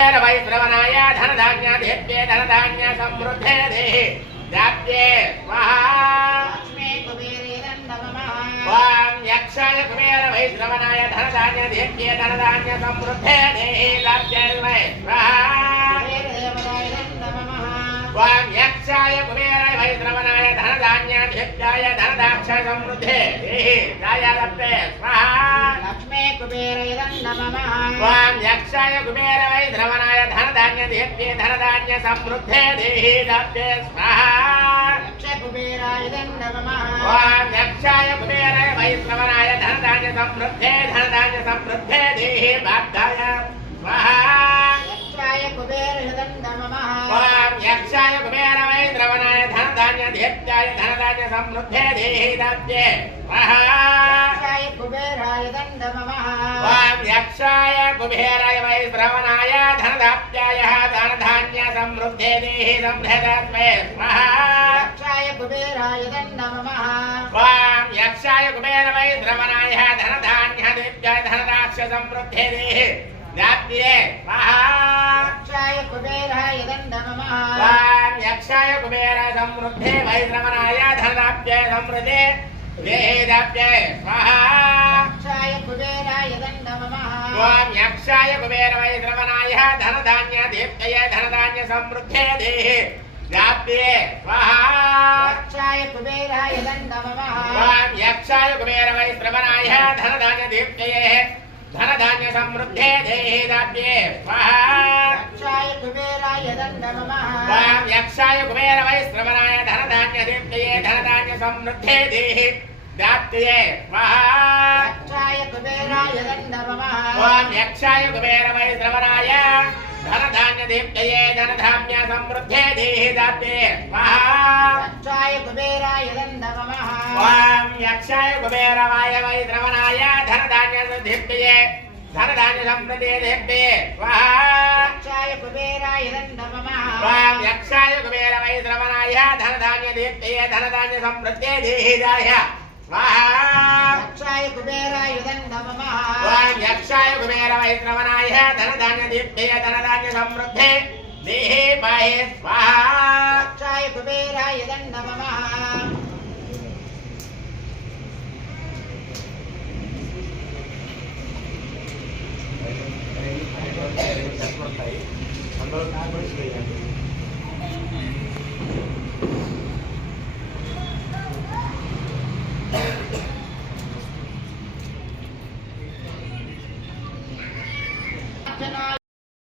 वै श्रवणाय धनधान्याधिप्ये धनधान्य समृद्धे देहि व्याप्ये स्वाहा लक्ष्मी कुबेरेरं नमः वां यक्षाय कुबेर वै श्रवणाय धनधान्याधिप्ये धनधान्य समृद्धे देहि व्याप्ये वै स्वाहा कुबेरदेवतायं नमः वां यक्षाय कुबेर वै श्रवणाय धनधान्याधिप्याय धनदाक्ष समृद्धे देहि व्याप्ये स्वाहा लक्ष्मी कुबेरेरं नमः वां यक्षाय कुबेर वै श्रवणाय धनधान्याधिप्ये धनधान्य समृद्धे देहि व्याप्ये स्वाहा यक्ष कुबेरायं नमः वां यक्षाय कुबेर वै श्रवणाय धनधान्य समृद्धे देहि व्याप्याय स्वाहा यक्षाय कुबेरं नमः वां यक्षाय कुबेर वै श्रवणाय धनधान्याधिप्याय धनधान्य समृद्धे देहि व्याप्ये स्वाहा यक्षाय कुबेरायं नमः वां यक्षाय कुबेराय वै श्रवणाय धनधाप्याय धनधान्य समृद्धे देहि संभृतत्वे स्वाहा यक्षाय कुबेरायं नमः वां यक्षाय कुबेर वै श्रवणाय धनधान्याधिप्याय धनदाक्ष समृद्धे देहि व्याप्ये स्वाहा यक्षाय कुबेरायं नमः वां यक्षाय कुबेर समृद्धे वै श्रवणाय धनदाप्याय समृद्धे देहि व्याप्ये स्वाहा यक्षाय कुबेरायं नमः वां यक्षाय कुबेर वै श्रवणाय धनधान्याधिप्याय धनधान्य समृद्धे देहि व्याप्ये स्वाहा यक्षाय कुबेरायं नमः वां यक्षाय कुबेर वै श्रवणाय धनधान्याधिप्याय धनधान्य समृद्धे देहि व्याप्ये स्वाहा यक्षाय कुबेरायं नमः वां यक्षाय कुबेर वै श्रवणाय धनधान्याधिप्याय धनधान्य समृद्धे देहि व्याप्ये स्वाहा यक्षाय कुबेरायं नमः वां यक्षाय कुबेर वै श्रवणाय धनधान्याधिप्याय धनधान्य समृद्धे देहि व्याप्ये स्वाहा यक्षाय कुबेरायं नमः वां यक्षाय कुबेर वै श्रवणाय धनधान्याधिप्याय धनधान्य समृद्धे देहि स्वाहा यक्षाय कुबेरायं नमः वां यक्षाय कुबेर वै श्रवणाय धनधान्याधिप्याय धनधान्य समृद्धे देहि स्वाहा यक्षाय कुबेरायं नमः वां यक्षाय कुबेर वै श्रवणाय धनधान्याधिप्याय धनधान्य समृद्धे देहि स्वाहा यक्षाय कुबेरायं नमः అందులో